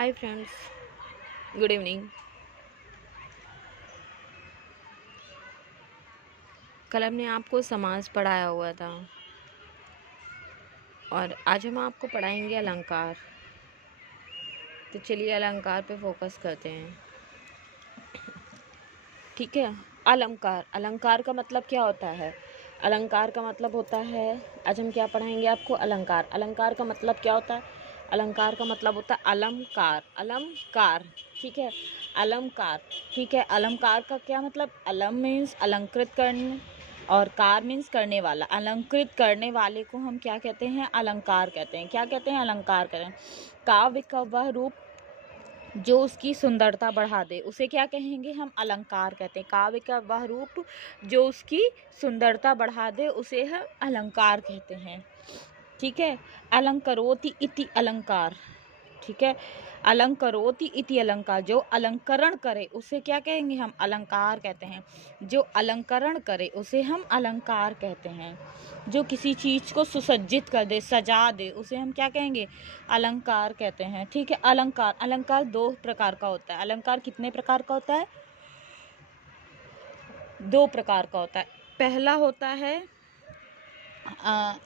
Hi friends, good evening. कल हमने आपको समास पढ़ाया हुआ था और आज हम आपको पढ़ाएंगे अलंकार। तो चलिए अलंकार पे फोकस करते हैं। ठीक है। अलंकार, अलंकार का मतलब क्या होता है? अलंकार का मतलब होता है, आज हम क्या पढ़ाएंगे आपको? अलंकार। अलंकार का मतलब क्या होता है? अलंकार का मतलब होता है अलंकार। अलंकार, ठीक है, अलंकार। ठीक है। अलंकार का क्या मतलब? अलम मीन्स अलंकृत करने और कार मीन्स करने वाला। अलंकृत करने वाले को हम क्या कहते हैं? अलंकार कहते हैं। क्या कहते हैं? अलंकार कहते हैं। काव्य का वह रूप जो उसकी सुंदरता बढ़ा दे उसे क्या कहेंगे? हम अलंकार कहते हैं। काव्य का वह रूप जो उसकी सुंदरता बढ़ा दे उसे हम अलंकार कहते हैं। ठीक है। अलंकरोति इति अलंकार। ठीक है। अलंकरोति इति अलंकार, जो अलंकरण करे उसे क्या कहेंगे? हम अलंकार कहते हैं। जो अलंकरण करे उसे हम अलंकार कहते हैं। जो किसी चीज को सुसज्जित कर दे, सजा दे, उसे हम क्या कहेंगे? अलंकार कहते हैं। ठीक है। अलंकार, अलंकार दो प्रकार का होता है। अलंकार कितने प्रकार का होता है? दो प्रकार का होता है। पहला होता है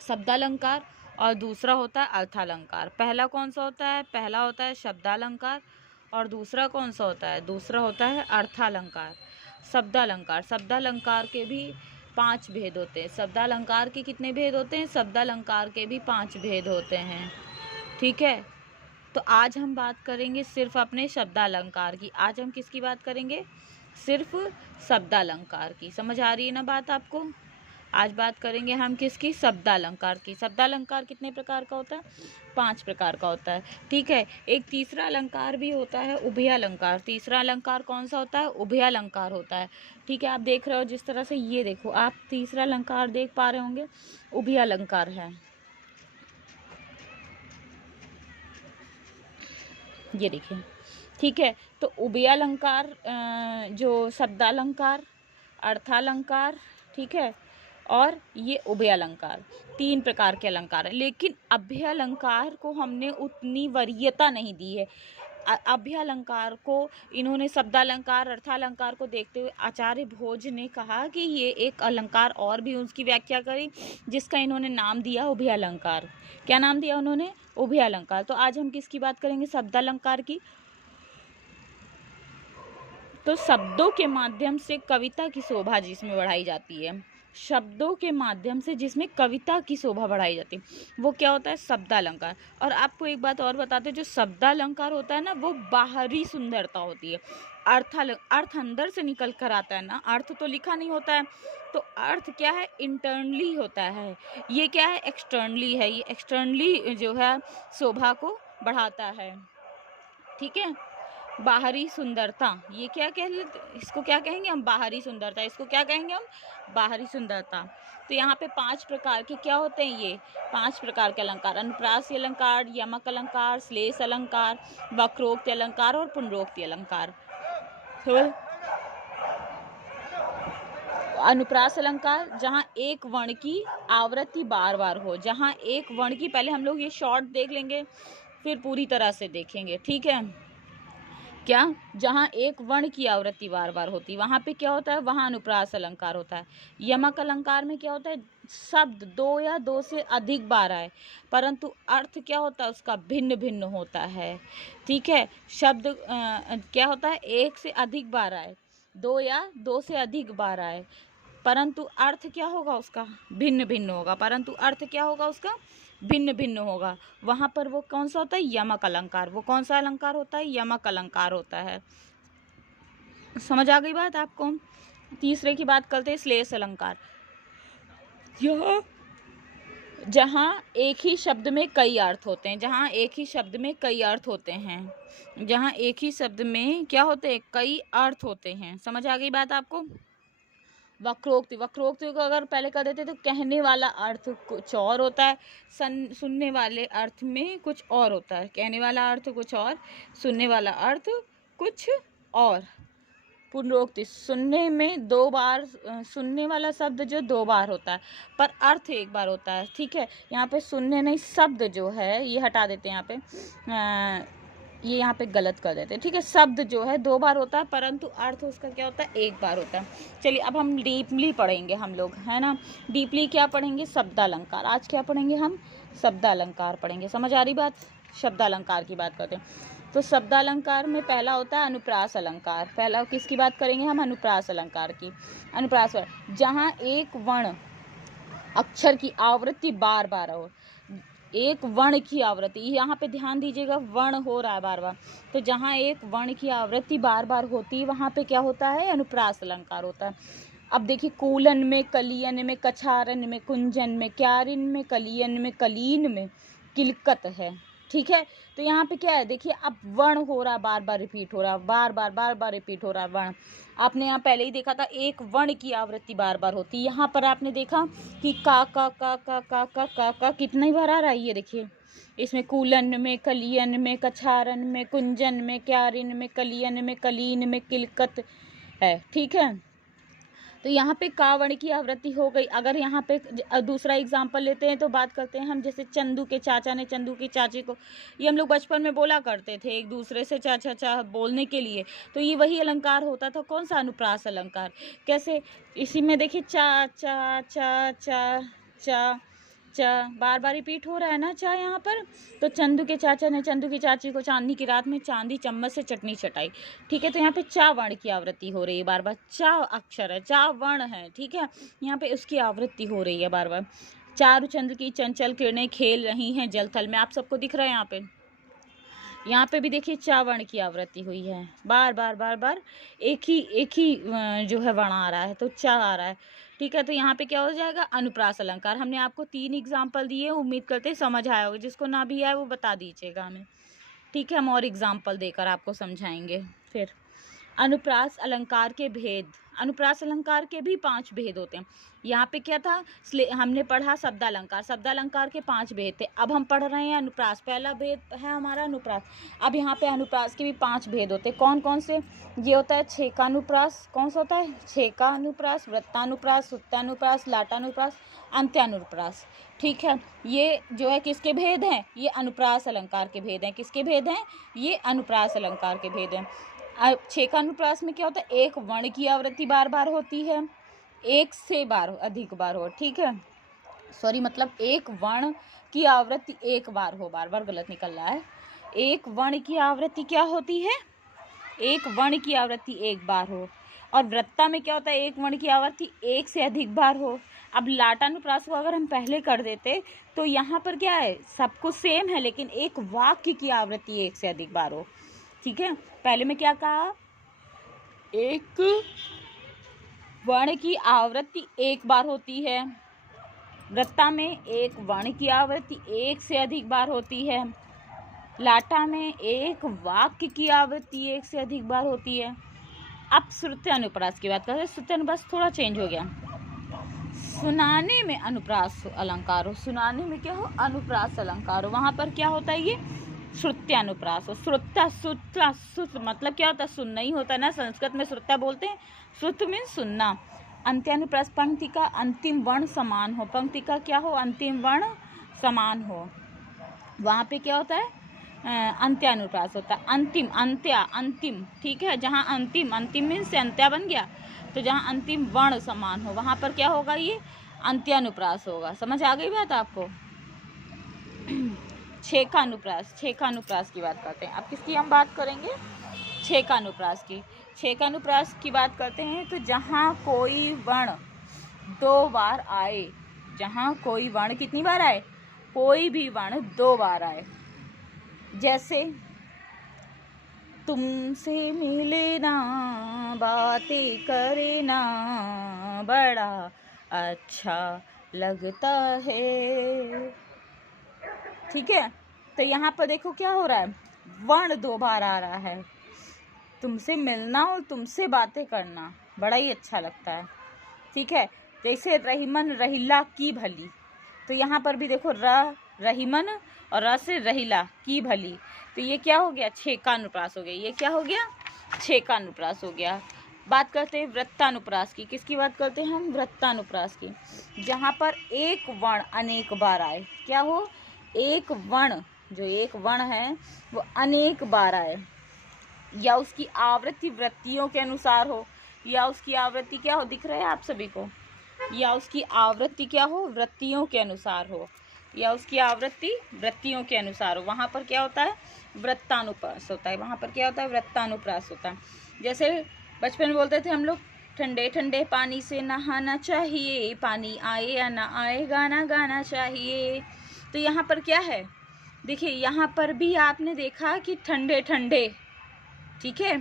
शब्दालंकार और दूसरा होता है अर्थालंकार। पहला कौन सा होता है? पहला होता है शब्दालंकार और दूसरा कौन सा होता है? दूसरा होता है अर्थालंकार। शब्दालंकार, शब्दालंकार के भी 5 भेद होते हैं। शब्दालंकार के कितने भेद होते हैं? शब्दालंकार के भी 5 भेद होते हैं। ठीक है। तो आज हम बात करेंगे सिर्फ अपने शब्दालंकार की। आज हम किसकी बात करेंगे? सिर्फ शब्दालंकार की। समझ आ रही है ना बात आपको? आज बात करेंगे हम किसकी? शब्दालंकार की। शब्दालंकार कितने प्रकार का होता है? 5 प्रकार का होता है। ठीक है। एक तीसरा अलंकार भी होता है, उभयालंकार। तीसरा अलंकार कौन सा होता है? उभयालंकार होता है। ठीक है। आप देख रहे हो जिस तरह से, ये देखो, आप तीसरा अलंकार देख पा रहे होंगे, उभयालंकार है। ये देखिए। ठीक है। तो उभयालंकार, जो शब्दालंकार, अर्थालंकार, ठीक है, और ये उभयालंकार, 3 प्रकार के अलंकार हैं। लेकिन अभयालंकार को हमने उतनी वरीयता नहीं दी है। अभयालंकार को इन्होंने शब्दालंकार, अर्थालंकार को देखते हुए आचार्य भोज ने कहा कि ये एक अलंकार और भी उसकी व्याख्या करी, जिसका इन्होंने नाम दिया उभयालंकार। क्या नाम दिया उन्होंने? उभयालंकार। तो आज हम किसकी बात करेंगे? शब्दालंकार की। तो शब्दों के माध्यम से कविता की शोभा जिसमें बढ़ाई जाती है, शब्दों के माध्यम से जिसमें कविता की शोभा बढ़ाई जाती है, वो क्या होता है? शब्दालंकार। और आपको एक बात और बताते हैं, जो शब्दालंकार होता है ना, वो बाहरी सुंदरता होती है। अर्थ अंदर से निकल कर आता है ना, अर्थ तो लिखा नहीं होता है। तो अर्थ क्या है? इंटरनली होता है। ये क्या है? एक्सटर्नली है। ये एक्सटर्नली जो है शोभा को बढ़ाता है। ठीक है। बाहरी सुंदरता, ये क्या कह लेते, इसको क्या कहेंगे हम? बाहरी सुंदरता। इसको क्या कहेंगे हम? बाहरी सुंदरता। तो यहाँ पे 5 प्रकार के क्या होते हैं? ये 5 प्रकार के अलंकार: अनुप्रास अलंकार, यमक अलंकार, श्लेष अलंकार, वक्रोक्ति अलंकार और पुनरोक्ति अलंकार। तो अनुप्रास अलंकार, जहाँ एक वर्ण की आवृत्ति बार बार हो, जहाँ एक वर्ण की, पहले हम लोग ये शॉर्ट देख लेंगे फिर पूरी तरह से देखेंगे। ठीक है। क्या? जहाँ एक वर्ण की आवृत्ति बार बार होती, वहाँ पे क्या होता है? वहाँ अनुप्रास अलंकार होता है। यमक अलंकार में क्या होता है? शब्द 2 या 2 से अधिक बार आए, परंतु अर्थ क्या होता है उसका? भिन्न भिन्न होता है। ठीक है। शब्द क्या होता है? 1 से अधिक बार आए, 2 या 2 से अधिक बार आए, परंतु अर्थ क्या होगा उसका? भिन्न भिन्न होगा। परंतु अर्थ क्या होगा उसका? भिन्न भिन्न होगा। वहाँ पर वो कौन सा होता है? यमक अलंकार। वो कौन सा अलंकार होता है? यमक अलंकार होता है। समझ आ गई बात आपको? तीसरे की बात करते हैं, श्लेष अलंकार। यह जहाँ एक ही शब्द में कई अर्थ होते हैं, जहाँ एक ही शब्द में कई अर्थ होते हैं, जहाँ एक ही शब्द में क्या होते हैं? कई अर्थ होते हैं। समझ आ गई बात आपको? वक्रोक्ति, वक्रोक्ति को अगर पहले कर देते तो कहने वाला अर्थ कुछ और होता है, सुनने वाले अर्थ में कुछ और होता है। कहने वाला अर्थ कुछ और, सुनने वाला अर्थ कुछ और। पुनरोक्ति, सुनने में 2 बार, सुनने वाला शब्द जो 2 बार होता है पर अर्थ 1 बार होता है। ठीक है। यहाँ पे सुनने नहीं, शब्द जो है ये हटा देते हैं। यहाँ पे ये यहाँ पे गलत कर देते हैं, ठीक है। शब्द जो है 2 बार होता है, परंतु अर्थ उसका क्या होता है, 1 बार होता है। चलिए अब हम डीपली पढ़ेंगे हम लोग, है ना। डीपली क्या पढ़ेंगे, शब्दालंकार। आज क्या पढ़ेंगे हम, शब्दालंकार पढ़ेंगे। समझ आ रही बात, शब्दालंकार की बात करते हैं। तो शब्दालंकार में पहला होता है अनुप्रास अलंकार। पहला किसकी बात करेंगे हम, अनुप्रास अलंकार की। अनुप्रास जहाँ एक वर्ण अक्षर की आवृत्ति बार बार हो, एक वर्ण की आवृत्ति, यहाँ पे ध्यान दीजिएगा, वर्ण हो रहा है बार बार, तो जहाँ एक वर्ण की आवृत्ति बार बार होती है वहाँ पे क्या होता है, अनुप्रास अलंकार होता है। अब देखिए, कूलन में, कलियन में, कछारन में, कुंजन में, क्यारिन में, कलियन में, कलीन में, किलकत है, ठीक है। तो यहाँ पे क्या है, देखिए अब वर्ण हो रहा, बार बार रिपीट हो रहा, बार बार रिपीट हो रहा वर्ण। आपने यहाँ पहले ही देखा था एक वर्ण की आवृत्ति बार बार होती है। यहाँ पर आपने देखा कि का कितनी बार आ रहा है, ये देखिए इसमें कूलन में, कलियन में, कछारन में, कुंजन में, क्यारिन में, कलियन में, कलीन में, किलकत है, ठीक है। तो यहाँ पे का वर्ण की आवृत्ति हो गई। अगर यहाँ पे दूसरा एग्जाम्पल लेते हैं तो बात करते हैं हम, जैसे चंदू के चाचा ने चंदू की चाची को, ये हम लोग बचपन में बोला करते थे एक दूसरे से चाचा चा बोलने के लिए, तो ये वही अलंकार होता था। कौन सा, अनुप्रास अलंकार। कैसे, इसी में देखिए चा चा चा चा चा चा बार बार रिपीट हो रहा है ना चा यहाँ पर। तो चंदू के चाचा ने चंदू की चाची को चांदनी की रात में चांदी चम्मच से चटनी चटाई, ठीक है। तो यहाँ पे चा वर्ण की आवृत्ति हो रही है बार बार, चा अक्षर है, चा वर्ण है, ठीक है। यहाँ पे उसकी आवृत्ति हो रही है बार बार। चारु चंद्र की चंचल किरणें खेल रही हैं जल थल में, आप सबको दिख रहा है यहाँ पे। यहाँ पे भी देखिए चा वर्ण की आवृत्ति हुई है, बार बार एक ही जो है वर्ण आ रहा है, तो चा आ रहा है, ठीक है। तो यहाँ पे क्या हो जाएगा, अनुप्रास अलंकार। हमने आपको 3 एग्जाम्पल दिए, उम्मीद करते हैं समझ आया होगा। जिसको ना भी आए वो बता दीजिएगा हमें, ठीक है। हम और एग्जाम्पल देकर आपको समझाएंगे। फिर अनुप्रास अलंकार के भेद। अनुप्रास अलंकार के भी 5 भेद होते हैं। यहाँ पे क्या था, हमने पढ़ा शब्दालंकार, शब्दालंकार के 5 भेद थे। अब हम पढ़ रहे हैं अनुप्रास। पहला भेद है हमारा अनुप्रास। अब यहाँ पे अनुप्रास के भी 5 भेद होते हैं। कौन कौन से, ये होता है छेकानुप्रास। कौन सा होता है, छेकानुप्रास, वृत्तानुप्रास, सुत्तानुप्रास, लाटानुप्रास, अंत्यानुप्रास, ठीक है। ये जो है किसके भेद हैं, ये अनुप्रास अलंकार के भेद हैं। किसके भेद हैं, ये अनुप्रास अलंकार के भेद हैं। छेकानुप्रास में क्या होता है, एक वर्ण की आवृत्ति बार बार होती है, एक से अधिक बार हो, ठीक है। सॉरी, मतलब एक वर्ण की आवृत्ति एक बार हो, बार बार गलत निकल रहा है। एक वर्ण की आवृत्ति क्या होती है, एक वर्ण की आवृत्ति एक बार हो। और वृत्ता में क्या होता है, एक वर्ण की आवृत्ति एक से अधिक बार हो। अब लाटानुप्रास को अगर हम पहले कर देते तो यहाँ पर क्या है, सब कुछ सेम है, लेकिन एक वाक्य की आवृत्ति एक से अधिक बार हो, ठीक है। पहले में क्या कहा, एक वर्ण की आवृत्ति एक बार होती है। वृत्ता में एक वर्ण की आवृत्ति एक से अधिक बार होती है। लाटा में एक वाक्य की आवृत्ति एक से अधिक बार होती है। अब श्रुत्यानुप्रास की बात करते हैं। श्रुत्यानुप्रास थोड़ा चेंज हो गया। सुनाने में अनुप्रास अलंकार हो, सुनाने में क्या हो, अनुप्रास अलंकार हो, वहां पर क्या होता है, ये श्रुत्यानुप्रास हो। श्रुत्ता श्रुत्ता श्रुत मतलब क्या होता है, सुनना ही होता है ना, संस्कृत में श्रुत्ता बोलते हैं, श्रुत मीन्स सुनना। अंत्यानुप्रास, पंक्ति का अंतिम वर्ण समान हो, पंक्ति का क्या हो, अंतिम वर्ण समान हो, वहाँ पे क्या होता है, अंत्यानुप्रास होता है। अंतिम, अंत्या, अंतिम, ठीक है। जहाँ अंतिम, अंतिम मीन्स अंत्या बन गया, तो जहाँ अंतिम वर्ण समान हो वहाँ पर क्या होगा, ये अंत्यानुप्रास होगा। समझ आ गई बात आपको। छेकानुप्रास, छेकानुप्रास की बात करते हैं। अब किसकी हम बात करेंगे, छेकानुप्रास की। छेकानुप्रास की बात करते हैं तो जहाँ कोई वर्ण 2 बार आए, जहाँ कोई वर्ण कितनी बार आए, कोई भी वर्ण 2 बार आए। जैसे तुमसे मिले ना, बातें करे ना, बड़ा अच्छा लगता है, ठीक है। तो यहाँ पर देखो क्या हो रहा है, वर्ण 2 बार आ रहा है। तुमसे मिलना और तुमसे बातें करना बड़ा ही अच्छा लगता है, ठीक है। जैसे रहीमन रहीला की भली, तो यहाँ पर भी देखो रहीमन और र से रहीला की भली, तो ये क्या हो गया, छेकानुप्रास हो गया। ये क्या हो गया, छेकानुप्रास हो गया। बात करते हैं वृत्तानुप्रास की। किसकी बात करते हैं हम, वृत्तानुप्रास की। जहाँ पर एक वर्ण अनेक बार आए, क्या हो, एक वर्ण जो एक वर्ण है वो अनेक बार आए, या उसकी आवृत्ति वृत्तियों के अनुसार हो, या उसकी आवृत्ति क्या हो, दिख रहा है आप सभी को, या उसकी आवृत्ति क्या हो, वृत्तियों के अनुसार हो, या उसकी आवृत्ति वृत्तियों के अनुसार हो। वहाँ पर क्या होता है, वृत्तानुप्रास होता है। वहाँ पर क्या होता है, वृत्तानुप्रास होता है। जैसे बचपन में बोलते थे हम लोग, ठंडे ठंडे पानी से नहाना चाहिए, पानी आए या ना आए गाना गाना चाहिए। तो यहाँ पर क्या है, देखिए यहाँ पर भी आपने देखा कि ठंडे ठंडे, ठीक है,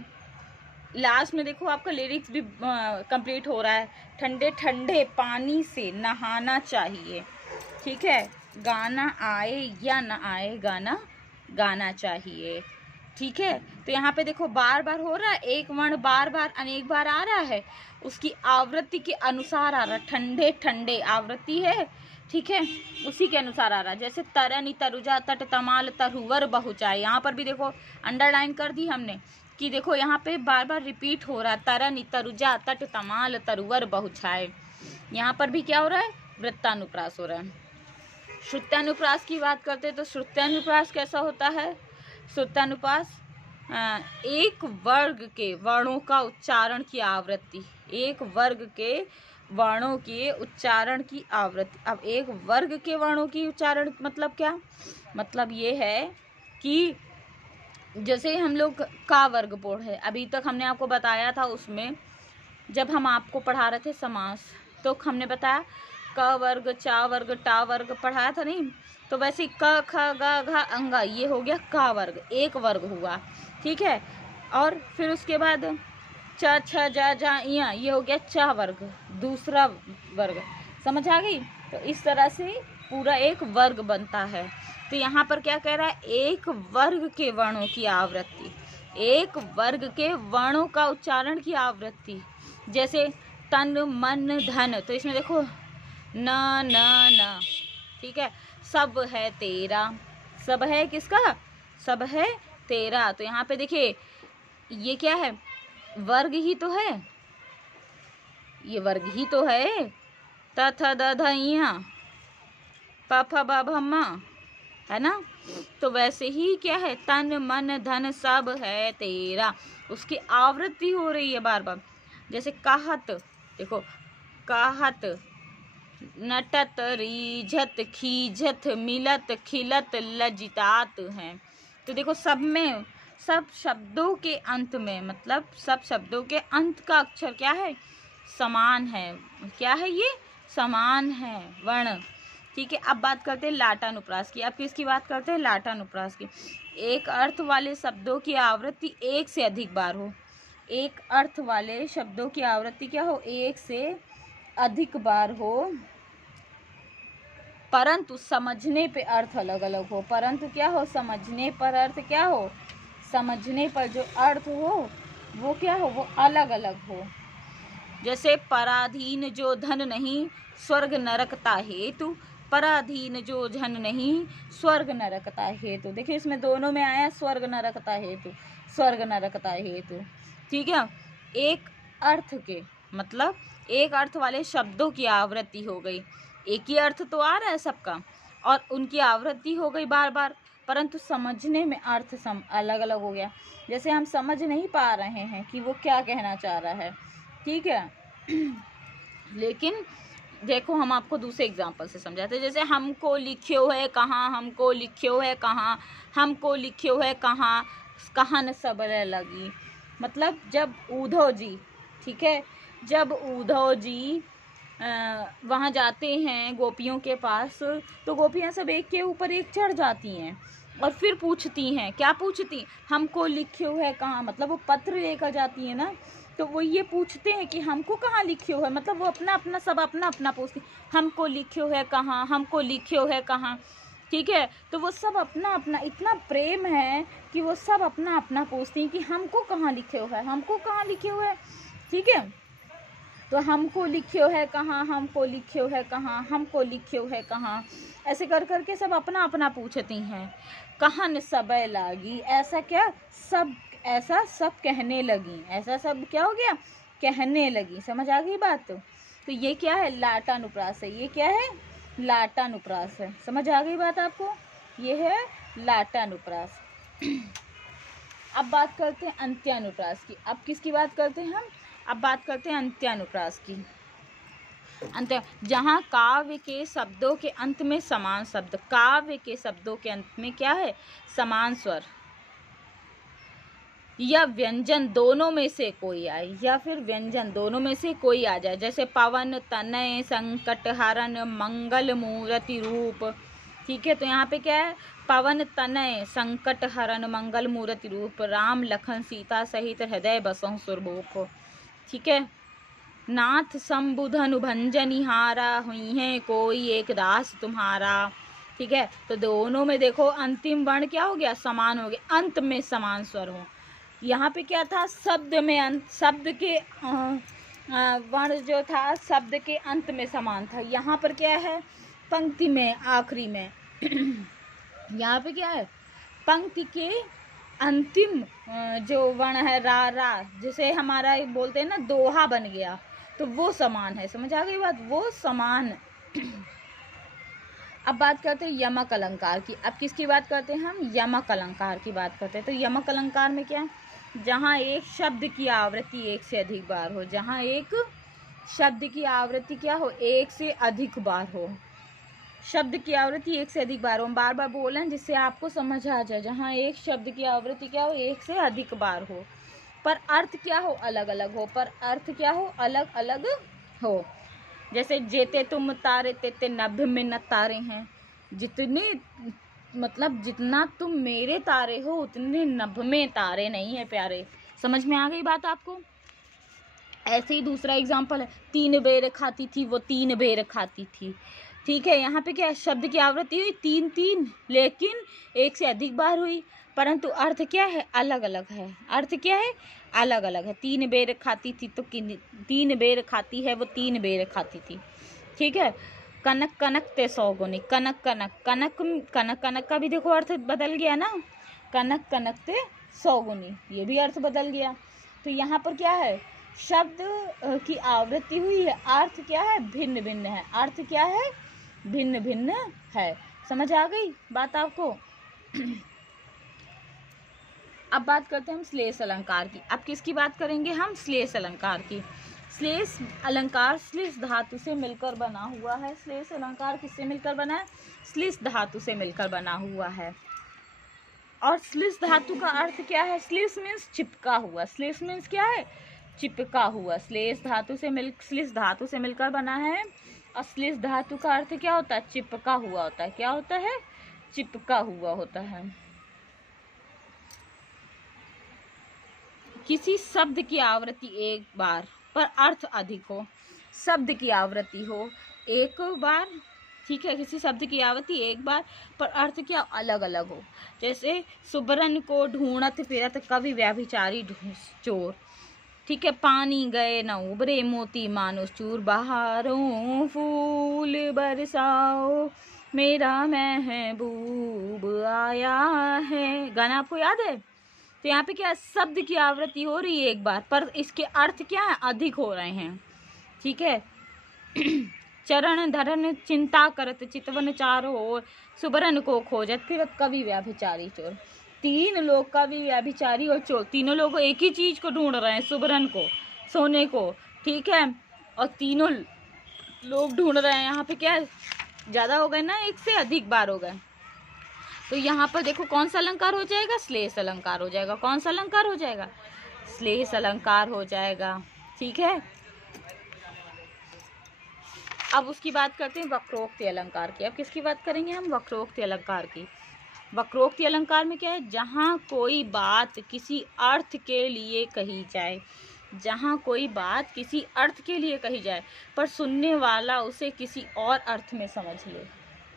लास्ट में देखो आपका लिरिक्स भी कंप्लीट हो रहा है, ठंडे ठंडे पानी से नहाना चाहिए, ठीक है, गाना आए या ना आए गाना गाना चाहिए, ठीक है। तो यहाँ पे देखो बार बार हो रहा है, एक वर्ण बार बार अनेक बार आ रहा है, उसकी आवृत्ति के अनुसार आ रहा है, ठंडे ठंडे आवृत्ति है, ठीक है, उसी के अनुसार आ रहा है। जैसे तरनी तरुजा तट तमाल तरुवर बहुचाए, यहाँ पर भी देखो अंडरलाइन कर दी हमने कि देखो यहाँ पे बार बार रिपीट हो रहा है, तरनी तरुजा तट तमाल तरुवर बहुचाए। यहाँ पर भी क्या हो रहा है, वृत्तानुप्रास हो रहा है। श्रुत्यानुप्रास की बात करते हैं तो श्रुत्यानुप्रास कैसा होता है, श्रुत्यानुप्रास एक वर्ग के वर्णों का उच्चारण की आवृत्ति, एक वर्ग के वर्णों के उच्चारण की आवृत्ति। अब एक वर्ग के वर्णों की उच्चारण मतलब क्या, मतलब ये है कि जैसे हम लोग का वर्ग पढ़े, अभी तक हमने आपको बताया था, उसमें जब हम आपको पढ़ा रहे थे समास, तो हमने बताया क वर्ग चा वर्ग टा वर्ग पढ़ाया था नहीं, तो वैसे क ख ग घ अंगा ये हो गया का वर्ग, एक वर्ग हुआ, ठीक है। और फिर उसके बाद च छ जा जा या ये हो गया चा वर्ग, दूसरा वर्ग, समझ आ गई। तो इस तरह से पूरा एक वर्ग बनता है। तो यहाँ पर क्या कह रहा है, एक वर्ग के वर्णों की आवृत्ति, एक वर्ग के वर्णों का उच्चारण की आवृत्ति। जैसे तन मन धन, तो इसमें देखो न न न, ठीक है, सब है तेरा, सब है किसका, सब है तेरा। तो यहाँ पे देखिए ये क्या है, वर्ग ही तो है, ये वर्ग ही तो है, त थ द ध इया प फ ब भ म, है ना। तो वैसे ही क्या है, तन मन धन सब है तेरा, उसकी आवृत्ति हो रही है बार बार। जैसे कहत, देखो कहत, नटत रीझत खीझत मिलत खिलत लजितात हैं। तो देखो सब में, सब शब्दों के अंत में, मतलब सब शब्दों के अंत का अक्षर क्या है, समान है, क्या है ये, समान है वर्ण, ठीक है। अब बात करते हैं लाटानुप्रास की। अब किसकी बात करते हैं, लाटानुप्रास की। एक अर्थ वाले शब्दों की आवृत्ति एक से अधिक बार हो, एक अर्थ वाले शब्दों की आवृत्ति क्या हो, एक से अधिक बार हो, परंतु समझने पे अर्थ अलग अलग हो। परंतु क्या हो, समझने पर अर्थ क्या हो, समझने पर जो अर्थ हो वो क्या हो, वो अलग अलग हो। जैसे पराधीन जो धन नहीं स्वर्ग नरकता हेतु, पराधीन जो धन नहीं स्वर्ग नरकता हेतु। देखिए इसमें दोनों में आया स्वर्ग नरकता हेतु, स्वर्ग नरकता हेतु, ठीक है। एक अर्थ के मतलब एक अर्थ वाले शब्दों की आवृत्ति हो गई, एक ही अर्थ तो आ रहा है सबका, और उनकी आवृत्ति हो गई बार बार, परंतु समझने में अर्थ अलग अलग हो गया। जैसे हम समझ नहीं पा रहे हैं कि वो क्या कहना चाह रहा है, ठीक है। लेकिन देखो हम आपको दूसरे एग्जांपल से समझाते हैं। जैसे हमको लिख्यो है कहाँ, हमको लिख्यो है कहाँ, हमको लिख्यो है कहाँ, कहन सबले लगी। मतलब जब उद्धव जी, ठीक है, जब उद्धव जी वहाँ जाते हैं गोपियों के पास, तो गोपियाँ सब एक के ऊपर एक चढ़ जाती हैं और फिर पूछती हैं, क्या पूछती, हमको लिख्यो है कहाँ, मतलब वो पत्र लेकर जाती है ना, तो वो ये पूछते हैं कि हमको कहाँ लिख्यो है, मतलब वो अपना अपना सब अपना अपना पूछती, हमको लिख्यो है कहाँ, हमको लिख्यो है कहाँ, ठीक है। तो वो सब अपना अपना, इतना प्रेम है कि वो सब अपना अपना पूछती हैं कि हमको कहाँ लिख्यो है, हमको कहाँ लिख्यो है, ठीक है। तो हमको लिख्यो है कहाँ, हमको लिख्यो है कहाँ, हमको लिख्यो है कहाँ, ऐसे कर करके सब अपना अपना पूछती हैं। कहन सबे लागी, ऐसा क्या, सब ऐसा सब कहने लगी, ऐसा सब क्या हो गया, कहने लगी। समझ आ गई बात। तो ये क्या है, लाटानुप्रास है, ये क्या है, लाटानुप्रास है। समझ आ गई बात आपको। ये है लाटानुप्रास। अब बात करते हैं अंत्यानुप्रास की। अब किसकी बात करते हैं हम? अब बात करते हैं अंत्यानुप्रास की। अंत, जहाँ काव्य के शब्दों के अंत में समान शब्द, काव्य के शब्दों के अंत में क्या है? समान स्वर या व्यंजन दोनों में से कोई आए, या फिर व्यंजन दोनों में से कोई आ जाए। जैसे पवन, तनय, संकट हरण, मंगल मूर्ति रूप। ठीक है, तो यहाँ पे क्या है? पवन, तनय, संकट हरण, मंगल मूर्ति रूप, राम लखन सीता सहित हृदय बसहु सुरभूप। ठीक है, नाथ संबुधन भंजनिहारा, हुई है कोई एक दास तुम्हारा। ठीक है, तो दोनों में देखो अंतिम वर्ण क्या हो गया? समान हो गया, अंत में समान स्वर हो। यहाँ पे क्या था? शब्द में अंत, शब्द के वर्ण जो था शब्द के अंत में समान था। यहाँ पर क्या है? पंक्ति में आखिरी में यहाँ पे क्या है? पंक्ति के अंतिम जो वर्ण है रा, रा, जिसे हमारा बोलते हैं ना दोहा बन गया, तो वो समान है। समझ आ गई बात? वो समान। अब बात करते हैं यमक अलंकार की। अब किसकी बात करते हैं हम? यमक अलंकार की बात करते हैं। तो यमक अलंकार में क्या है? जहाँ एक शब्द की आवृत्ति एक से अधिक बार हो, जहाँ एक शब्द की आवृत्ति क्या हो? एक से अधिक बार हो। शब्द की आवृत्ति एक से अधिक बार हो, हम बार बार बोलें जिससे आपको समझ आ जाए। जहाँ एक शब्द की आवृत्ति क्या हो? एक से अधिक बार हो, पर अर्थ क्या हो? अलग अलग हो। पर अर्थ क्या हो? अलग अलग हो। जैसे जेते तुम तारे तेते नभ में न तारे हैं, जितने मतलब जितना तुम मेरे तारे हो उतने नभ में तारे नहीं है प्यारे। समझ में आ गई बात आपको? ऐसे ही दूसरा एग्जाम्पल है, 3 बेर खाती थी वो 3 बेर खाती थी। ठीक है, यहाँ पे क्या है? शब्द की आवृत्ति हुई 3 3, लेकिन एक से अधिक बार हुई, परंतु अर्थ क्या है? अलग अलग है। अर्थ क्या है? अलग अलग है। 3 बेर खाती थी तो 3 बेर खाती है वो 3 बेर खाती थी। ठीक है, कनक कनक ते 100 गुनी, कनक कनक, कनक कनक कनक का भी देखो अर्थ बदल गया ना, कनक कनक ते 100 गुनी, ये भी अर्थ बदल गया। तो यहाँ पर क्या है? शब्द की आवृत्ति हुई है, अर्थ क्या है? भिन्न भिन्न है। अर्थ क्या है? भिन्न भिन्न है। समझ आ गई बात आपको? अब बात करते हैं हम श्लेष अलंकार की। अब किसकी बात करेंगे हम? श्लेष अलंकार की। श्लेष अलंकार श्लेष धातु से मिलकर बना हुआ है। श्लेष अलंकार किससे मिलकर बना है? श्लेष धातु से मिलकर बना हुआ है। और श्लेष धातु का अर्थ क्या है? श्लेष मीन्स चिपका हुआ। श्लेष मीन्स क्या है? चिपका हुआ। श्लेष धातु से मिलकर बना है। और श्लेष धातु का अर्थ क्या होता है? चिपका हुआ होता है। क्या होता है? चिपका हुआ होता है। किसी शब्द की आवृत्ति एक बार पर अर्थ अधिक हो। शब्द की आवृत्ति हो एक बार, ठीक है, किसी शब्द की आवृत्ति एक बार पर अर्थ क्या? अलग अलग हो। जैसे सुबरन को ढूंढत फिरत कवि व्याभिचारी चोर। ठीक है, पानी गए न उबरे मोती मानुष चूर, बहारों फूल बरसाओ मेरा महबूब आया है। गाना आपको याद है? तो यहाँ पे क्या? शब्द की आवृत्ति हो रही है एक बार, पर इसके अर्थ क्या है? अधिक हो रहे हैं। ठीक है, चरण धरन चिंता करत चितवन चारों ओर, सुबरन को खोजत फिर कवि व्याभिचारी चोर। 3 लोग कवि व्याभिचारी और चोर, तीनों लोग एक ही चीज को ढूंढ रहे हैं, सुबरन को, सोने को। ठीक है, और तीनों लोग ढूंढ रहे हैं। यहाँ पे क्या ज्यादा हो गए ना, एक से अधिक बार हो गए। तो यहाँ पर देखो कौन सा अलंकार हो जाएगा? श्लेष अलंकार हो जाएगा। कौन सा अलंकार हो जाएगा? श्लेष अलंकार हो जाएगा। ठीक है, अब उसकी बात करते हैं वक्रोक्ति अलंकार की। अब किसकी बात करेंगे हम? वक्रोक्ति अलंकार की। वक्रोक्ति अलंकार में क्या है? जहाँ कोई बात किसी अर्थ के लिए कही जाए, जहाँ कोई बात किसी अर्थ के लिए कही जाए पर सुनने वाला उसे किसी और अर्थ में समझ ले,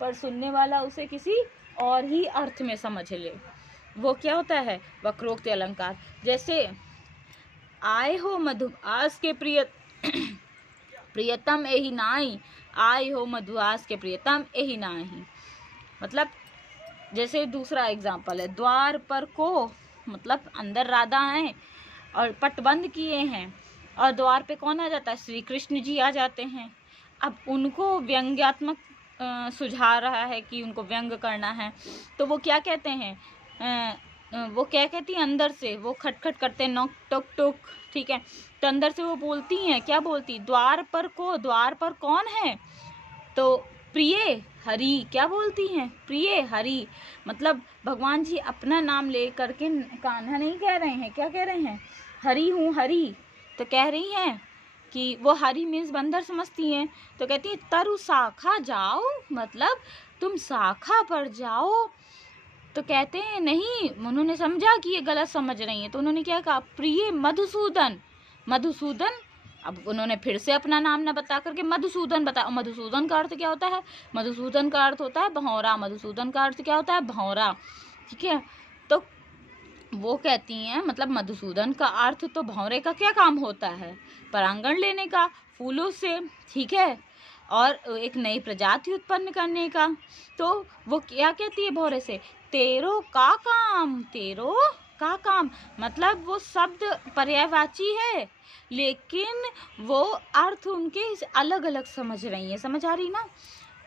पर सुनने वाला उसे किसी और ही अर्थ में समझ ले, वो क्या होता है? वक्रोक्ति अलंकार। जैसे आए हो मधुआस के प्रियतम एहि नाई, आए हो मधुआस के प्रियतम एहि नाही। मतलब जैसे दूसरा एग्जाम्पल है, द्वार पर को, मतलब अंदर राधा हैं और पट बंद किए हैं, और द्वार पे कौन आ जाता है? श्री कृष्ण जी आ जाते हैं। अब उनको व्यंग्यात्मक सुझा रहा है कि उनको व्यंग करना है, तो वो क्या कहते हैं, वो क्या कहती है, अंदर से वो खटखट करते हैं, नॉक टोक टोक, ठीक है। तो अंदर से वो बोलती हैं, क्या बोलती, द्वार पर कौन है, तो प्रिय हरि, क्या बोलती हैं, प्रिय हरि। मतलब भगवान जी अपना नाम ले करके कान्हा नहीं कह रहे हैं, क्या कह रहे हैं, हरि हूँ हरि। तो कह रही हैं कि वो हरि मीन्स बंदर समझती हैं, तो कहती है तरु शाखा जाओ, मतलब तुम शाखा पर जाओ। तो कहते हैं नहीं, उन्होंने समझा कि ये गलत समझ रही हैं, तो उन्होंने क्या कहा, प्रिय मधुसूदन। मधुसूदन, अब उन्होंने फिर से अपना नाम ना बता करके मधुसूदन बताया। मधुसूदन का अर्थ क्या होता है, मधुसूदन का अर्थ होता है भौरा, मधुसूदन का अर्थ क्या होता है, भौरा, ठीक है। तो वो कहती हैं मतलब मधुसूदन का अर्थ तो भौरे का क्या काम होता है, परांगण लेने का फूलों से, ठीक है, और एक नई प्रजाति उत्पन्न करने का। तो वो क्या कहती है भौरे से, तेरो का काम, तेरो का काम, मतलब वो शब्द पर्यायवाची है, लेकिन वो अर्थ उनके अलग अलग समझ रही है, समझ आ रही ना।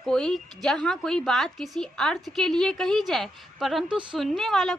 कोई जहाँ कोई बात किसी अर्थ के लिए कही जाए, परंतु सुनने वाला